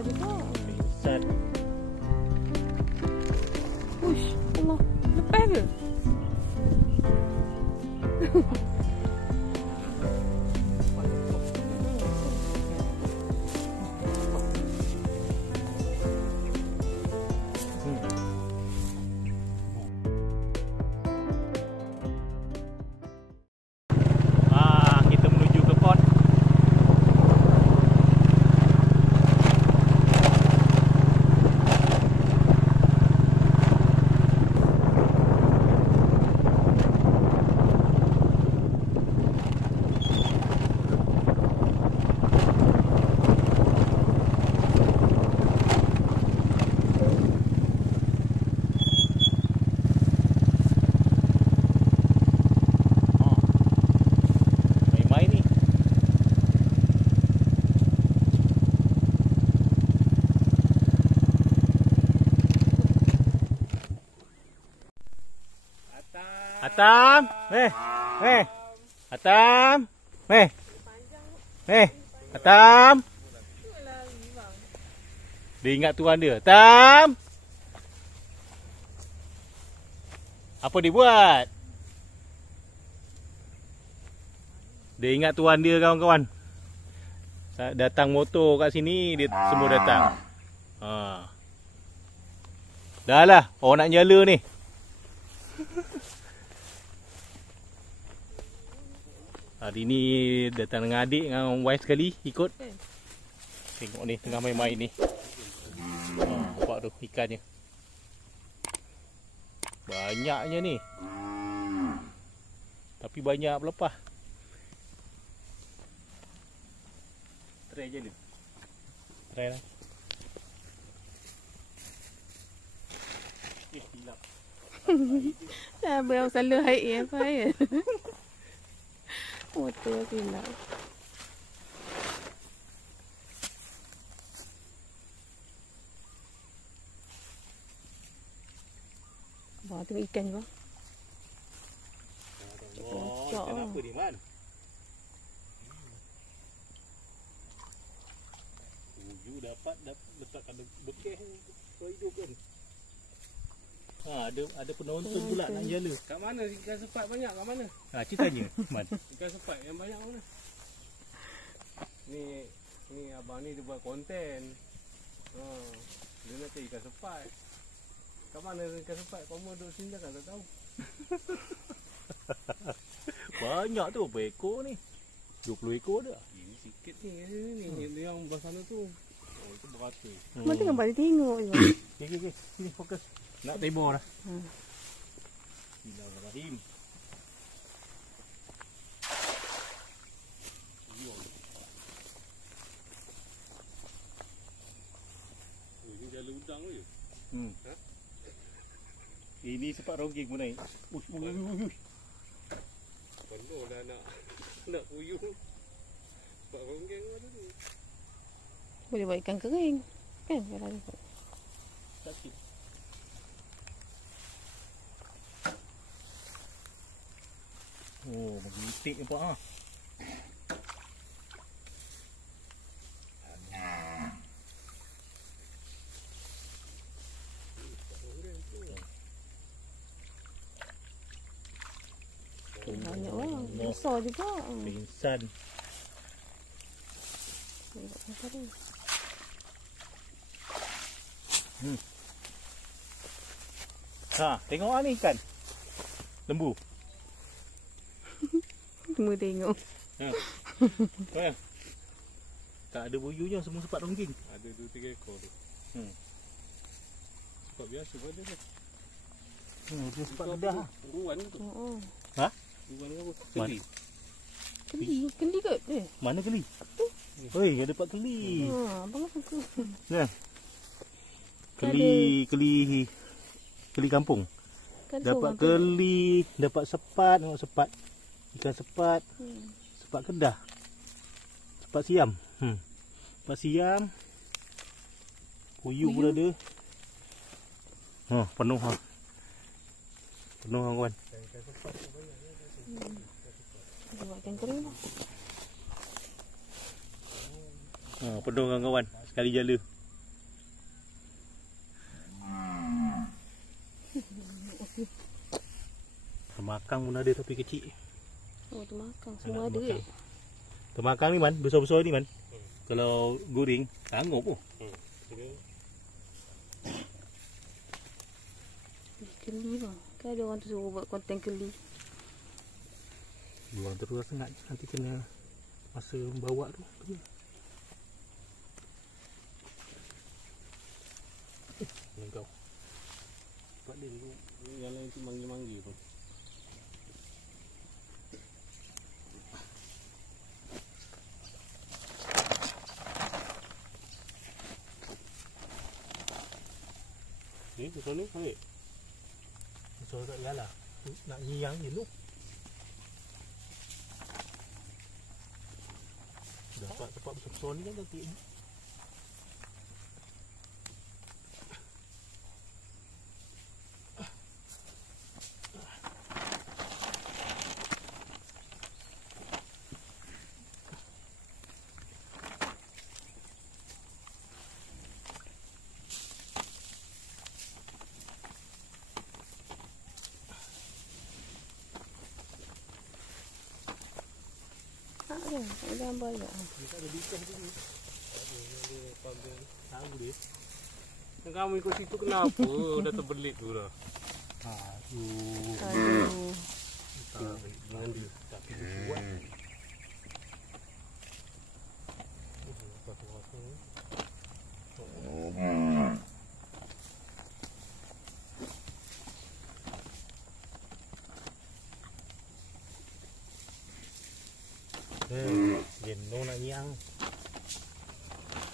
Besar juga. Pingsan. Uish, Allah. Lepas ke? Kita menuju ke port. Atam, Atam, Atam. Dia ingat tuan dia. Atam. Apa dia buat? Dia ingat tuan dia, kawan-kawan. Datang motor kat sini, dia semua datang. Dah lah, orang nak nyala ni. Hari ni datang dengan adik, dengan wife sekali ikut. Tengok ni, tengah main-main ni. Nampak tu ikannya. Banyaknya ni. Tapi banyak pelepah. Try je ni. Try lah. Hilap. Sabar yang selalu haik ya, apa ya? Motor silap. Wah, tengok ikan je bang. Ikan apa ni, Man? Tuju dapat letakkan bekeh kau hidup kan. Ada penonton pula nak jala. Kat mana ikan sepat banyak? Kat mana? Cik tanya, Man. Ikan sepat yang banyak mana? Ni abang ni dia buat konten. Dia nak cari ikan sepat. Kat mana ikan sepat? Kau mau duduk sini kan tak tahu. Banyak tu, berapa ekor ni? 20 ekor dah. Ini sikit ni. Dia yang belah sana tu. Oh, itu beratus. Mesti kan balik tengok je. Okey. Sini fokus. Nak tebor dah. Bismillahirrahmanirrahim. Ini jala udang je. Ini sepat ronggeng pun naik. Penuh dah nak puyuh. Sepat ronggeng ada tu. Boleh buat ikan kering. Kan? Kalau ada. Sakit. Oh, mengitik nampak ah. Banyak orang. Besar juga. Pingsan. Tengok ah ni ikan. Lembu. Semua tengok. Tak ada buyunya, semua sepat ronggeng. Ada 2-3 ekor tu. Sepat biasa pun ada tu. Dia sepat dedah. Ruan tu. Ha? Ruan apa? Keli. Keli kot? Mana keli? Oi, ada dapat keli. Abang suka. Nah. Keli kampung. Kan Dapat keli, dapat sepat, tengok sepat. Ikan sepat. Sepat kedah. Sepat siam. Sepat siam. Puyuh pun ada. Penuh ha. Penuh kawan. Buat ikan kering lah. Penuh kawan-kawan. Sekali jala. Temakang pun ada tapi kecil. Oh, termakan. Semua ada. Temakang ni man, besar-besar ni man. Kalau goreng, sanggup pun. Keli bang. Kan ada orang tu suruh buat konten keli. Buang terus sangat, nanti kena masa bawa tu. Kau. Sebab dia tu yang lain tu manggil-manggil tu. Ni besar ni ambil. Besar tak yalah. Nak nyiang je tu. Dapat tempat besar-besar ni kan nanti. Tak ada. Ada yang banyak. Dia tak ada bikas tu. Dia pam dia. Tahu dia. Dan kamu ikut situ kenapa? Dah terbelit tu dah. Aduh. Aduh. Tak dengan dia. Tapi dia kuat. Jenuh nak nyiang.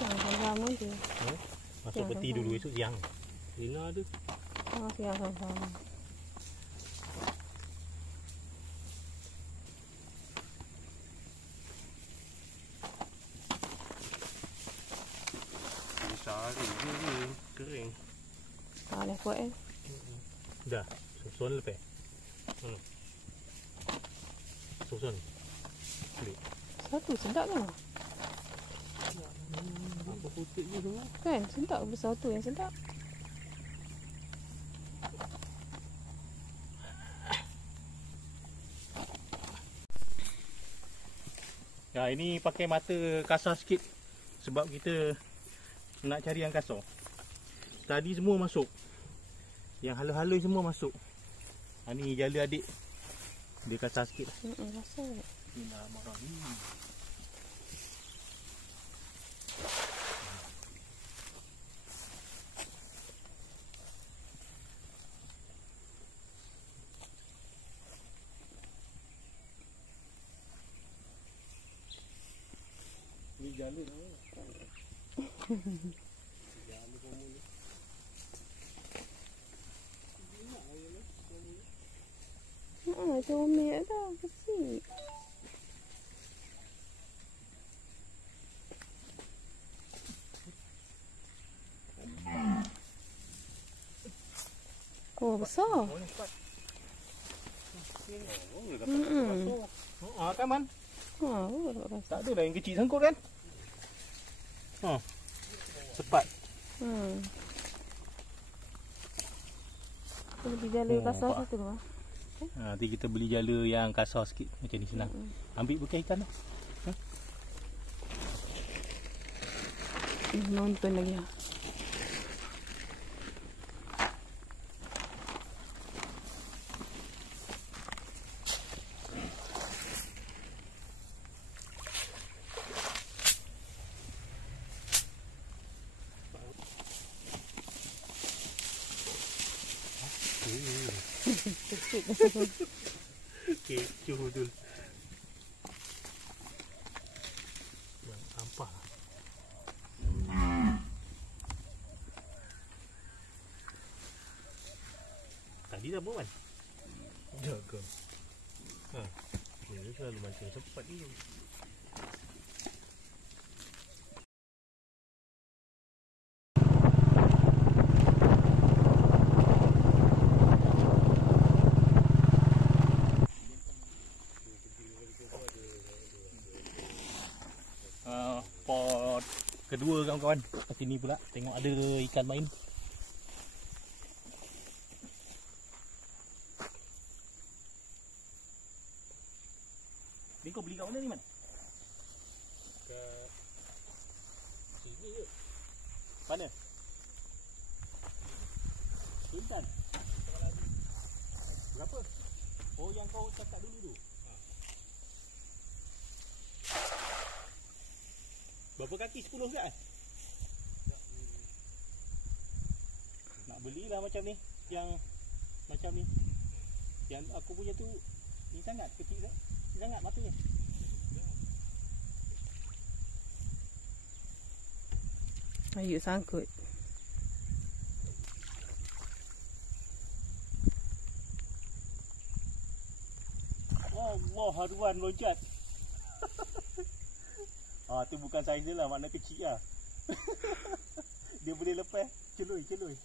Yang sama-sama je. Masuk Yang peti sama-sama. dulu esok siang. Lina ada. Yang sama-sama. Sehari je ni kering. Tak boleh kuat kan. Dah. Susun lepas. Susun. Klik. Satu sedap kan? Apa putih je semua. Kan sedap besar tu yang sedap. Ya, ini pakai mata kasar sikit sebab kita nak cari yang kasar. Tadi semua masuk. Yang halus-halus semua masuk. Ni jala adik. Dia kasar sikit lah. Rasa Bismillahirrahmanirrahim. Ni jala dah. Jala pun mula. comel dah kecil. Oh besar. Kan Man? Dapat Tak ada lah yang kecil sangkut kan? Cepat. Kita beli jala kasar nampak. satu lah. Nanti kita beli jala yang kasar sikit. Macam ni senang. Ambil bukan ikan lah. Nonton lagi lah. Kecoh betul. Yang sampah. Tadi dah buat kan? Jaga. Dia selalu mancing cepat ni. Pot kedua kawan-kawan. Kat sini pula tengok ada ikan main. Ni kau beli kat mana ni, Man? Kat sini je. Mana? Sultan. Berapa? Oh, yang kau cakap dulu tu. Berapa kaki? 10 ke? Nak belilah macam ni. Yang macam ni. Yang aku punya tu ni sangat kecil sangat matanya. Ayo sangkut. Allah, haruan loncat. Tu bukan saiz dia lah, makna kecil lah. Dia boleh lepas celui. RM4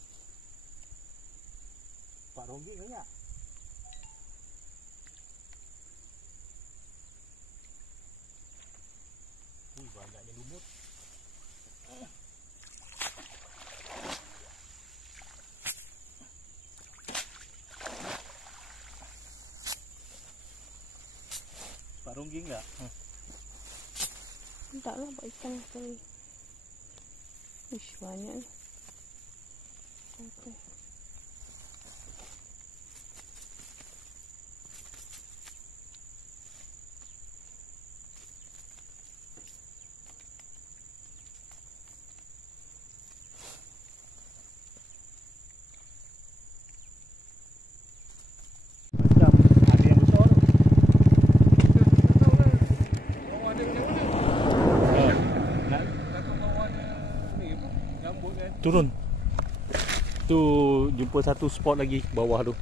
banyak. Banyaknya lumut. RM4 tak? Tak lah buat ikan sekali. Uish, banyak ni. Okay. Macam ada yang besar tu. Bawah dia macam mana? Nak Takut bawah dia ni apa? Rambut kan? turun. Tu jumpa satu spot lagi bawah tu.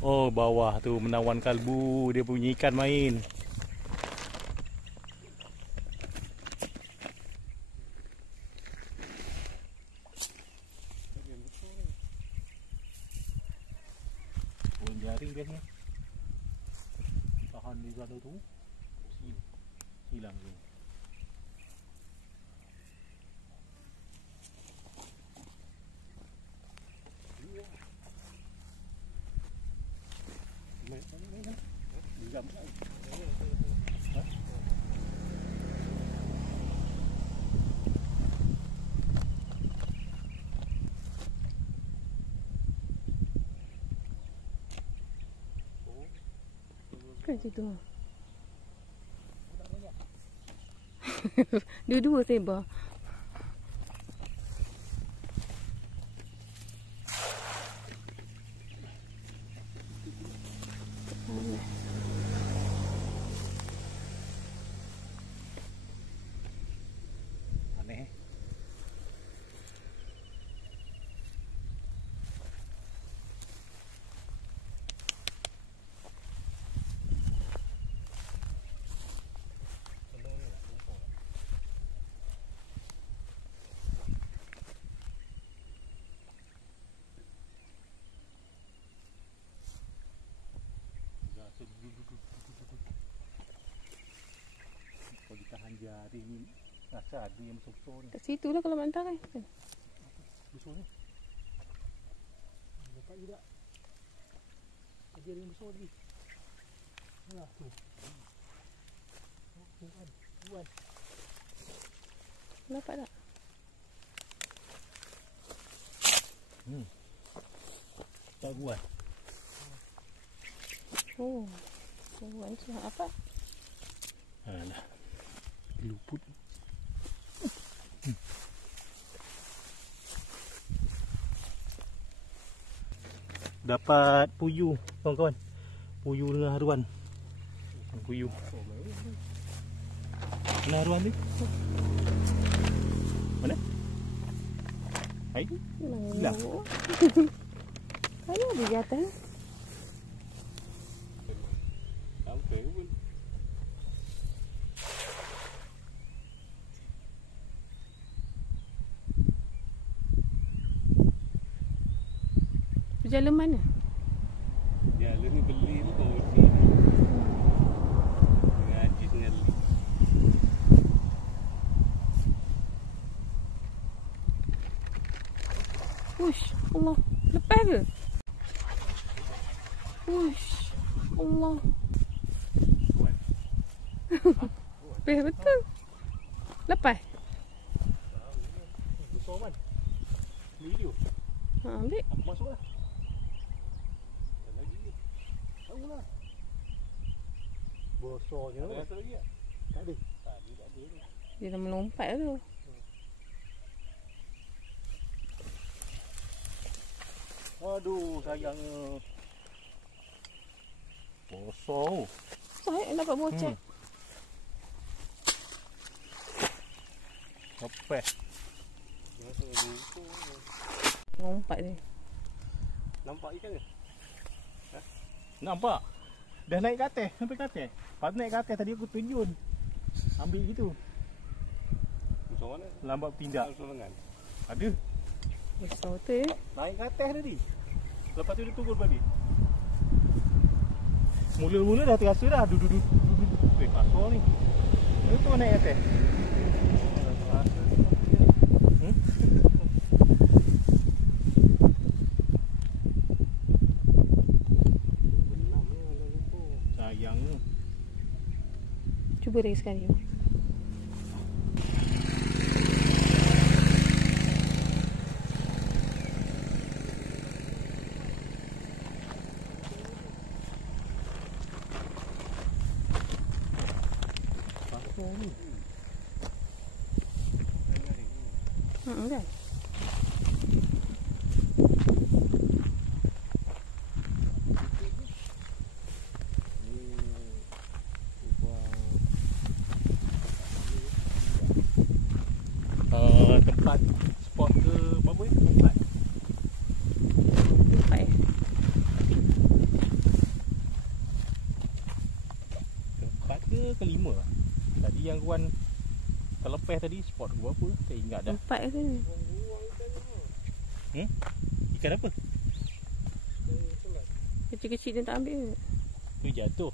Oh, bawah tu menawan kalbu, dia punya ikan main. Pun jaring dia ni. Tahan di sana tu. Hilang dia. Kan situ. Dua-dua sebar. Aneh. Kalau ditahan jari ni rasa ada yang besar ni. Kat situ lah kalau bantar kan. Besar ni. Dapat juga. Ada yang besar lagi. Mana tu? Buat. Nampak tak? Tak buat. Oh. Buat macam apa? Alah. Luput. Dapat puyuh, kawan-kawan. Puyuh dengan haruan. Puyuh. Mana haruan ni? Mana? Hai? Hilang. Ada di atas. Sampai pun. Jalan mana? Jalan ni beli tu kau sini. Ngaji sekali. Uish, Allah. Lepas ke? Uish, Allah. Betul. Lepas. Besar man. Video. Ambil. Aku masuk lah. Dan lagi je. Tahu lah. Besarnya. Ada rasa lagi tak? Tak ada. Tadi tak ada tu. Dia dah melompat tu. Aduh, sayangnya. Besar. Saya dapat bocek. Lepas. Lompat dia. Nampak ikan ke? Nampak? Dah naik ke atas, sampai ke atas. Pas naik ke atas tadi aku tunjun. Ambil gitu. Macam mana? Lambat bertindak. Langsung lengan. Ada. Besar tu ya. Naik ke atas tadi. Lepas tu dia turun balik. Mula-mula dah terasa dah. Duduk. Pasal ni. Lepas tu naik ke atas. Sayangnya. Cuba lagi sekali. Pasal ni. Kan? Tempat spot ke berapa ni? Tempat. Tempat ya. Tempat ke kelima lah. Tadi yang Guan terlepas tadi spot ke berapa? Tak ingat dah. Tempat ke sini. Ikan apa? Kecil-kecil dia tak ambil ke? Tu jatuh.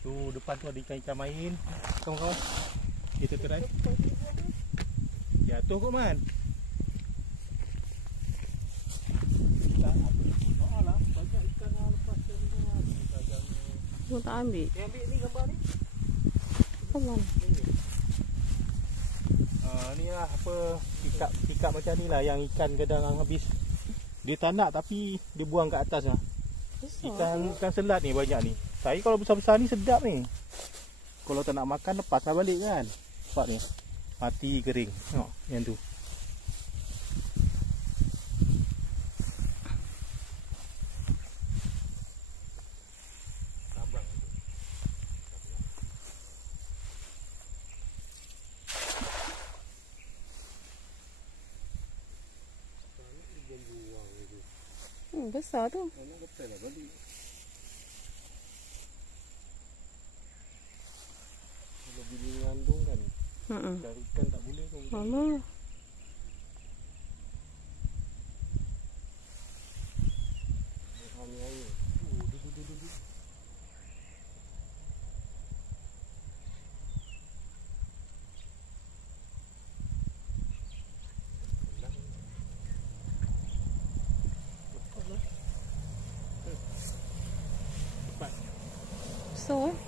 Tu depan tu ada ikan-ikan main. Kawan-kawan. Kita try. Jatuh kot man. Tak lah. Banyak ikan lah lepas tadi. Kau tak ambil. Yang ambil ni gambar ni. Come on. Ni lah apa tikap macam ni lah yang ikan kadang habis. Dia tak nak tapi dia buang kat atas lah. Ikan selat ni banyak ni. Saya kalau besar-besar ni sedap ni. Kalau tak nak makan lepas lah balik kan. Nampak ni. Mati kering. Tengok yang tu. Besar tu. Nak lepas lah balik. Kalau bila mengandung kan, cari ikan tak boleh kan. Mama. Ramai air. Duduk. Besar eh.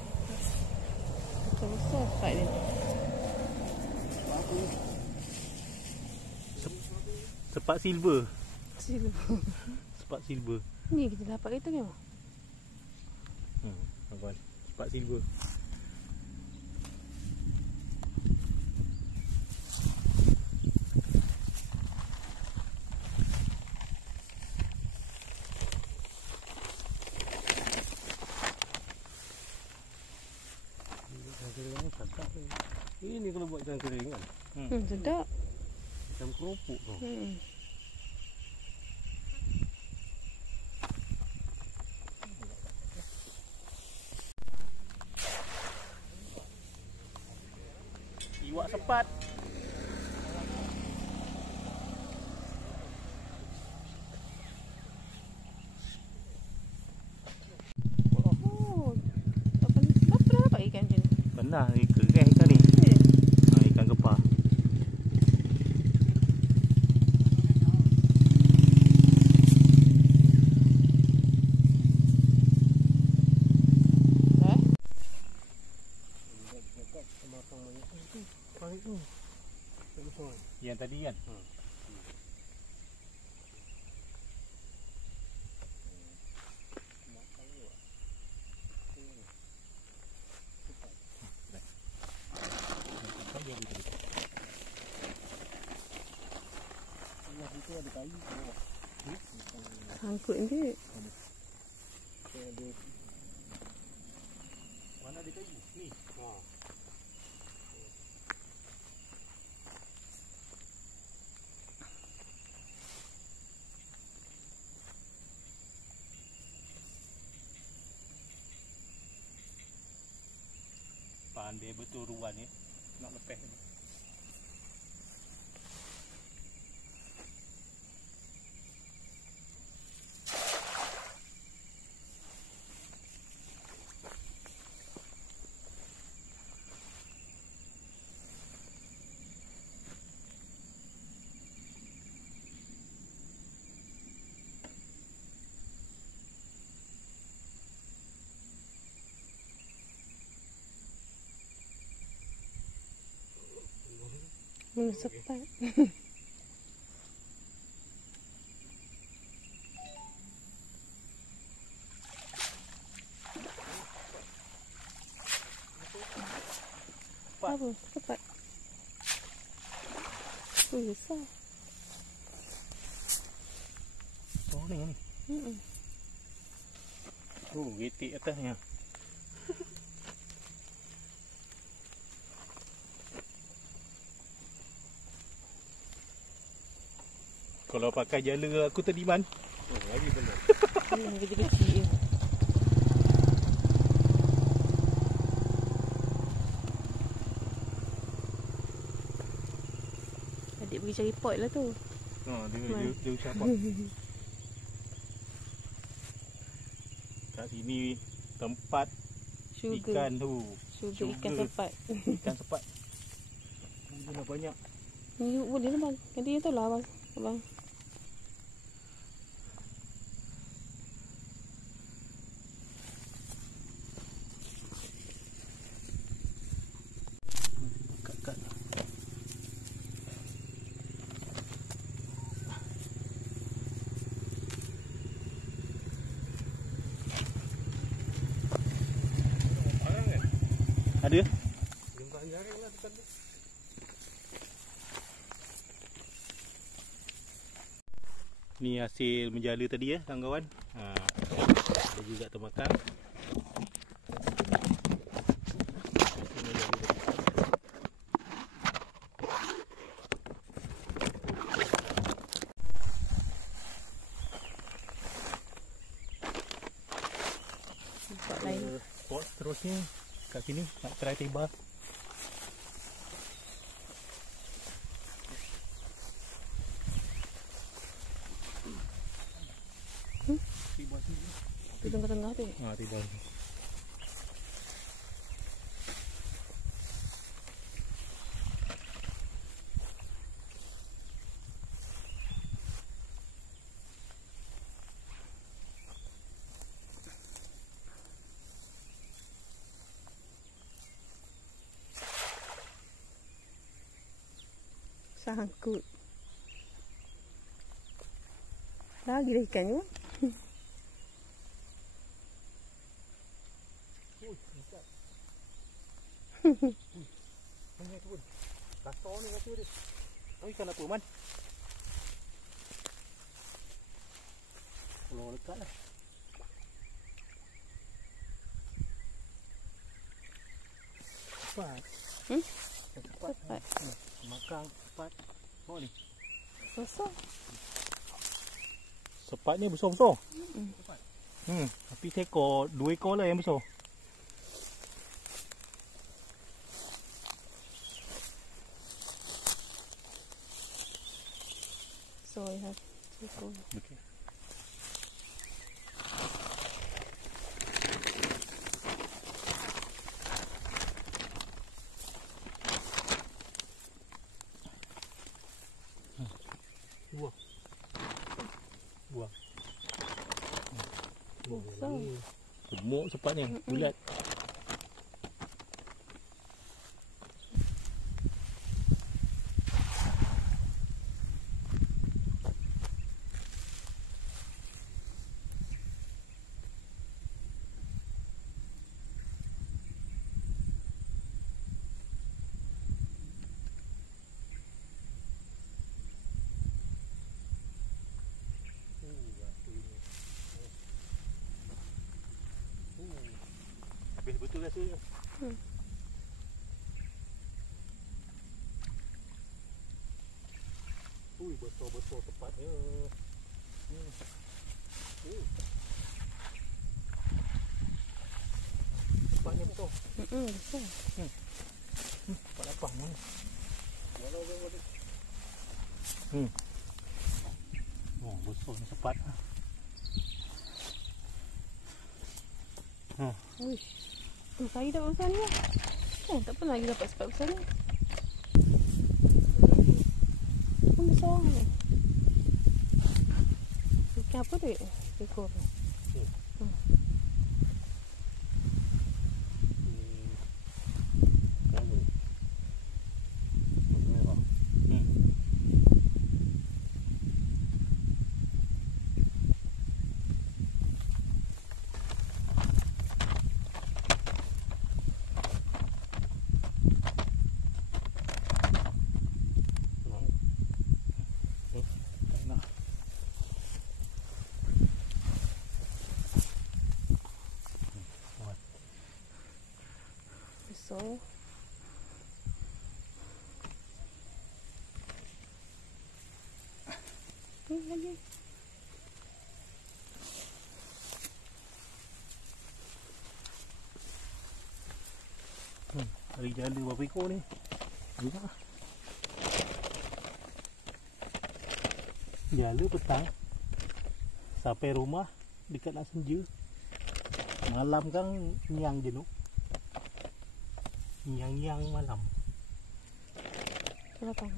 Besar fight dia. Sepat silver. Silver. Sepat silver. Ni kita dapat kereta ni. Kawan. Sepat silver. Ini kalau buat ikan kering kan, Sedap. macam keropok tu. Iwak sepat. Oh. Apa dah dapat ikan macam ni? Pernah ni kering ikan ni. Ikan gepar. Sangkut nanti. Mana ada kayu? Ni. Ha. Pandai betul ruan ni. Nak lepas ni. Mana sepat. Apa? Sepat. Besar. Oh ni ni. Oh, getik atasnya. Kalau pakai jala aku tadi man. Oh, lagi benar. Ini kecil-kecil. Adik pergi cari pot lah tu. Ha, dia Man. dia usah apa. Kat sini tempat Sugar. ikan tu. Sugar ikan Sugar. sepat. Ikan sepat. Dia dah banyak. Ni boleh lah bang. Nanti dia tahu lah abang. Abang. Kat. Parang kan? Ada? Jembatan jaring lah dekat tu. Ni hasil menjala tadi kawan-kawan. Ha, ada juga termakan. Tempat lain. Spot seterusnya kat sini nak try tiba. Tiba sini. Tu tengah-tengah tu. Ha, tiba. Sangkut. Lagi dah ikannya. Mana tu pun. Kasar ni kata dia. Oh, ikan apa man? Kalau dekat lah. Cepat. Cepat. Sepat. Makan cepat. Oh ni. Besar. Sepat ni besar-besar. Tapi seekor, 2 ekor lah yang besar. So I have to go. Okey. Buah. Buah. Besar. Gemuk sepatnya, bulat. Best betul rasanya. Ui, besar-besar tempatnya. Tempatnya betul. Besar. Tempat lapang mana? Oh, besar ni sepat. Uish. Saya dah besar ni lah. Tak pernah lagi dapat sepat besar ni. Besar ni. Ikan apa tu? Ekor tu. Besar. Ni lagi. Hari jala berapa ekor ni? Banyak lah. Jala petang sampai rumah dekat nak senja. Malam kan nyang jenuh. Nyang-nyang malam. Belakang.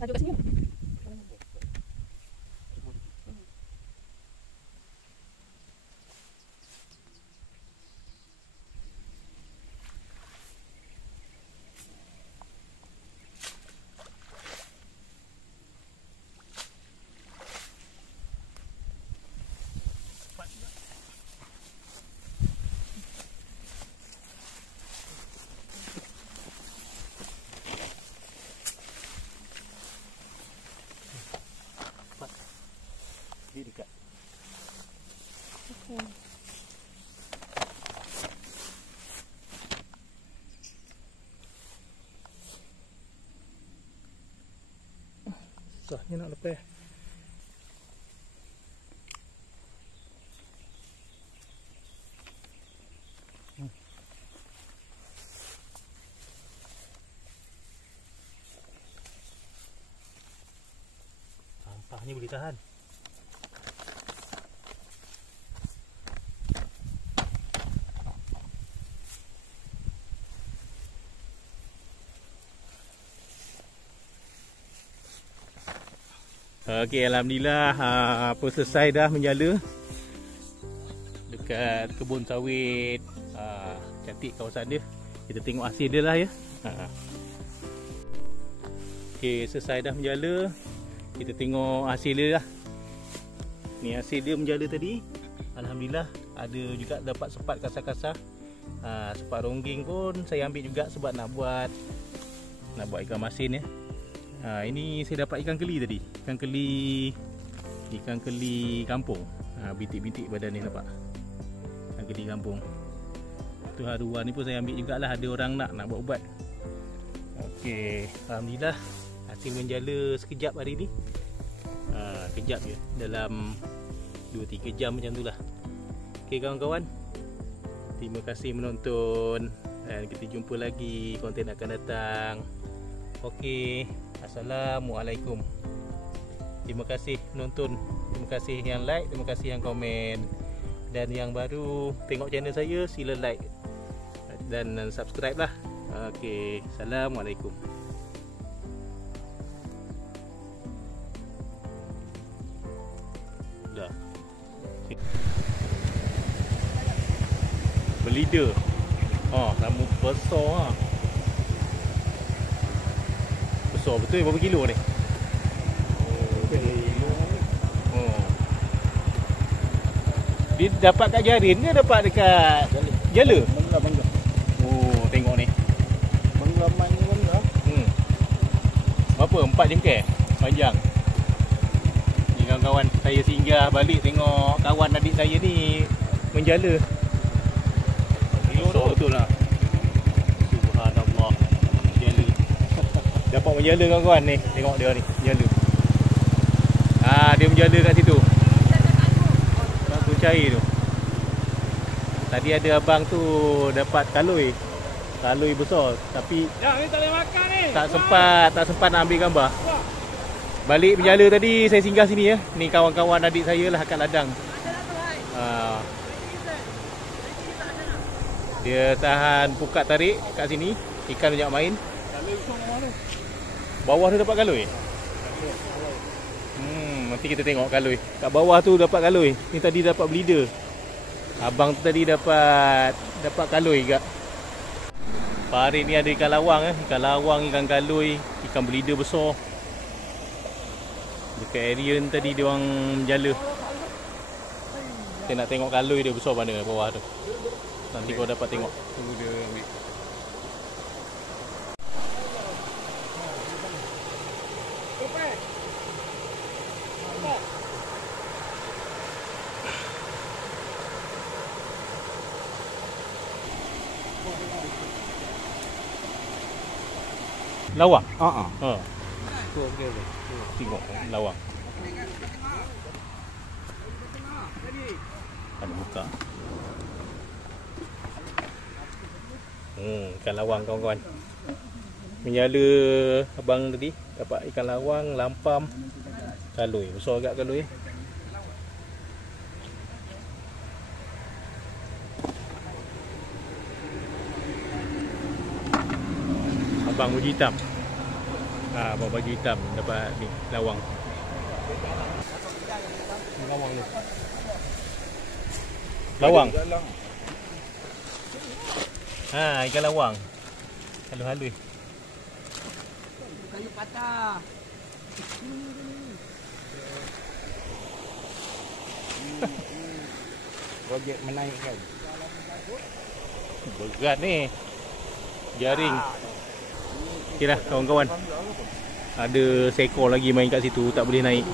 Tajuk kat sini. Dia dekat. Okay. Susahnya nak lepas. Sampahnya boleh tahan. Okey, alhamdulillah apa selesai dah menjala dekat kebun sawit. Cantik kawasan dia. Kita tengok hasil dia lah ya. Okey, selesai dah menjala. Kita tengok hasil dia lah. Ni hasil dia menjala tadi. Alhamdulillah ada juga dapat sepat kasar-kasar. Sepat rongging pun saya ambil juga sebab nak buat ikan masin ya. Ini saya dapat ikan keli tadi. Ikan keli kampung. Bintik-bintik badan ni nampak. Ikan keli kampung. Tu haruan ni pun saya ambil jugalah, ada orang nak buat ubat. Okey, alhamdulillah hasil menjala sekejap hari ni. Kejap je, dalam 2-3 jam macam tu lah. Okey kawan-kawan, terima kasih menonton dan kita jumpa lagi konten akan datang. Okey, assalamualaikum. Terima kasih menonton, terima kasih yang like, terima kasih yang komen. Dan yang baru tengok channel saya, sila like dan subscribe lah. Okey, assalamualaikum. Dah. Belida. Nama besar . Besar betul, berapa kilo ni? Dia dapat kat jarin ke dapat dekat jala? Bangga. Oh, tengok ni. Bangga main ni bangga. Berapa? 4 jengkeh panjang. Ni kawan-kawan, saya singgah balik tengok kawan adik saya ni menjala. Besar betul lah. Subhanallah. Menjala. Dapat menjala kawan-kawan ni. Tengok dia ni, menjala. Dia menjala kat situ. Batu cair tu. Tadi ada abang tu dapat kalui. Kalui besar tapi Ya, ni tak boleh makan ni. tak sempat nak ambil gambar. Balik menjala tadi saya singgah sini ya. Ni kawan-kawan adik saya lah kat ladang. Dia tahan pukat tarik kat sini. Ikan banyak main. Kalau usung mana? Bawah tu dapat kalui. Nanti kita tengok kalui. Kat bawah tu dapat kalui. Ni tadi dapat bleeder. Abang tu tadi dapat kalui juga. Parit ni ada ikan lawang ikan lawang, ikan kalui, ikan bleeder besar. Dekat area ni tadi dia orang menjala. Saya nak tengok kalui dia besar mana bawah tu. Nanti kau dapat tengok. Tunggu dia ambil. Lawang? Tu okey. Tengok lawang. Ada buka. Ikan lawang kawan-kawan. Menjala abang tadi dapat ikan lawang, lampam, kalui. Besar agak kalui. Abang baju hitam. Abang baju hitam dapat ni lawang. Lawang ni. Lawang. Ikan lawang. Halus-halus. Kayu patah. Projek menaikkan. Berat ni. Jaring. Okeylah kawan-kawan. Ada seekor lagi main kat situ, tak boleh naik.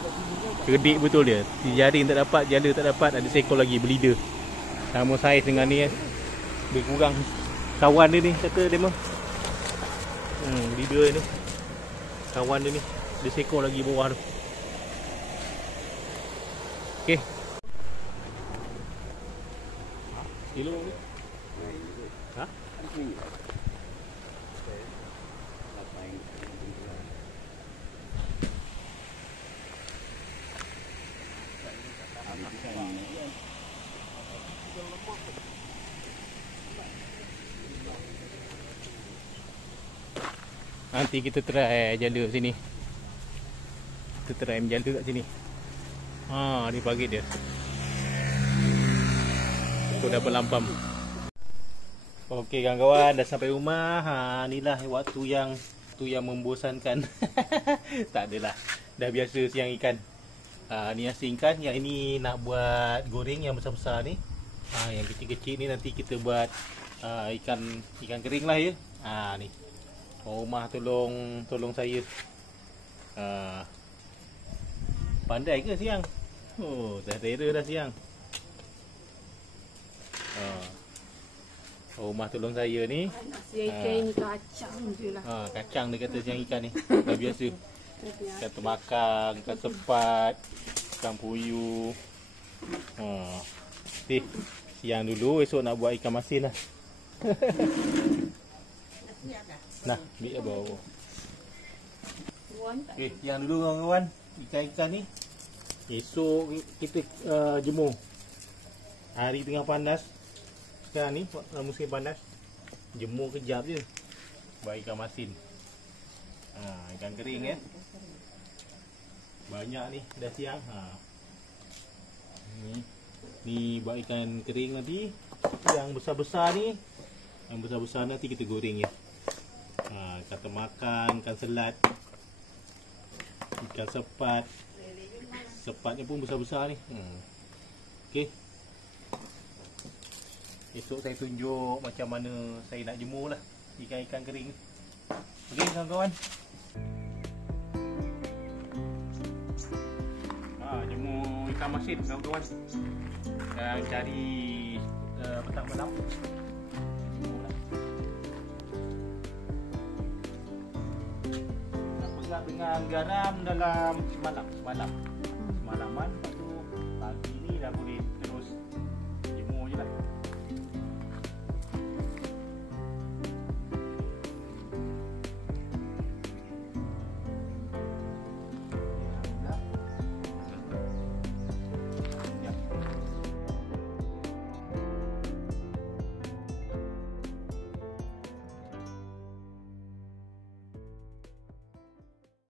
Kedik betul dia. Jaring tak dapat, jala tak dapat, ada seekor lagi bleeder. Sama saiz dengan ni lebih kurang. Kawan dia ni kata dia mah. Bleeder ni. Kawan dia ni. Ada seekor lagi bawah tu. Okey. Kilo ni. Ha? Nanti kita try jala sini. Kita try menjala kat sini. Ni pagi dia. Aku dapat lampam. Okey kawan-kawan, dah sampai rumah. Inilah waktu yang membosankan. Tak adalah. Dah biasa siang ikan. Ni nasi ikan. Yang ini nak buat goreng yang besar-besar ni. Yang kecil-kecil ni nanti kita buat ikan kering lah ya. Ni. Rumah tolong saya. Pandai ke siang? Dah rera dah siang. Rumah tolong saya ni. Nasi ikan ni kacang je lah. Kacang dia kata siang ikan ni. Dah biasa. Ikan temakang, ikan sepat, ikan puyuh. Siang dulu, esok nak buat ikan masin lah. Nah, ambil bawah. Okey, siang dulu kawan-kawan. Ikan-ikan ni esok kita jemur. Hari tengah panas. Sekarang ni musim panas. Jemur kejap je. Buat ikan masin. Ikan kering banyak ni dah siang. Ni buat ikan kering nanti. Yang besar-besar ni, yang besar-besar nanti kita goreng ya. Ikan temakan, ikan selat, ikan sepat. Sepatnya pun besar-besar ni. Okey. Esok saya tunjuk macam mana saya nak jemur lah ikan-ikan kering. Okey kawan-kawan. Jemur ikan masin kawan-kawan. Dan cari petang malam. Pegang dengan garam dalam semalaman. Lepas tu pagi ni dah boleh terus jemur je lah.